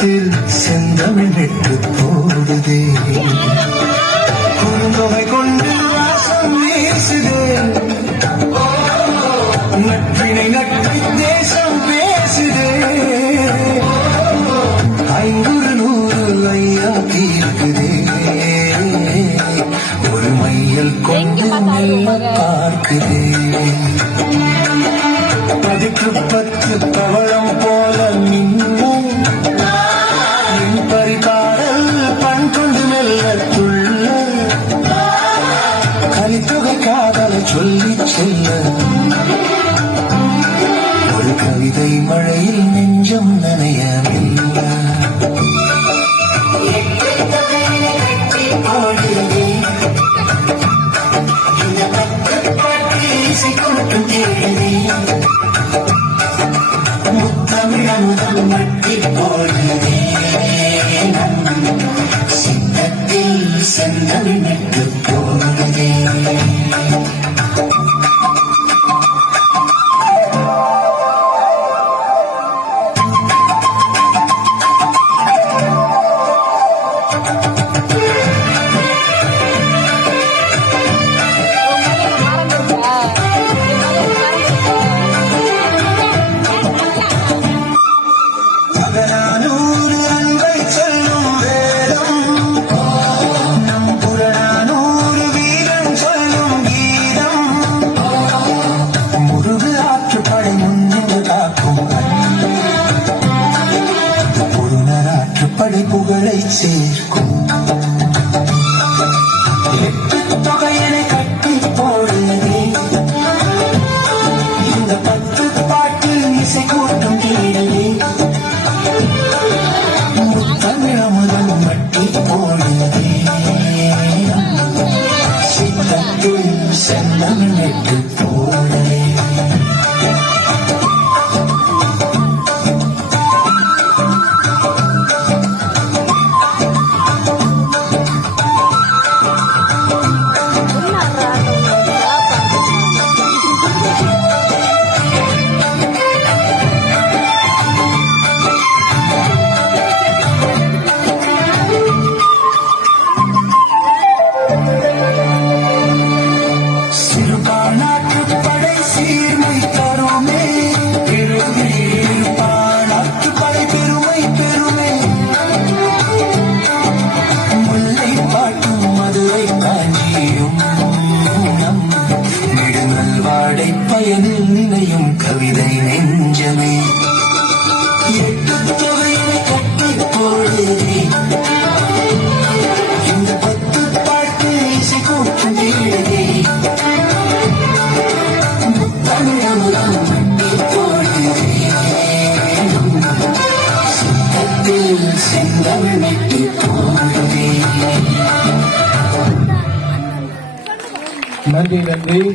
சித்தத்தில் செந்தமிழ் வெட்டு போடுதே குறுந்தொகை கொண்டு வாசம் வீசுதே நட்பினை நட்பை தேசம் பேசுதே ஐங்குறு நூறு ஐயா தீர்க்குதே ஒரு மையல் கொண்டு மெல்ல பார்க்குதே 10 பவளம் போல மின்னும் என் பரிபாடல் பண் கொண்டு மெல்ல துள்ள கலித்தொகை காதலை சொல்லி செல்ல ஒரு கவிதை மழையில் நெஞ்சம் நனையவில்லை முத்தமிழமுதல் மட்டி போடுதே சித்தத்தில் செந்தமிழ் நட்டு போடுதே படைப்புகளை சேர்க்கும் தொகையனை கட்டி போடுதே இந்த 10 பாட்டில் இசை கூட்டம் தேடுதே முத்தமிழமுதல் மட்டி போடுதே சித்தத்தில் செந்தமிழ் நட்டு போடுதே பயனில் நினையும் கவிதை நெஞ்சமே 8 தொகையை கட்டி போடுதே இந்த 10 பாட்டு இசை கூட்டம் தேடுதே முத்தமிழமுதல் மட்டி போடுதே சித்தத்தில் செந்தமிழ் நட்டு போடுதே. நன்றி.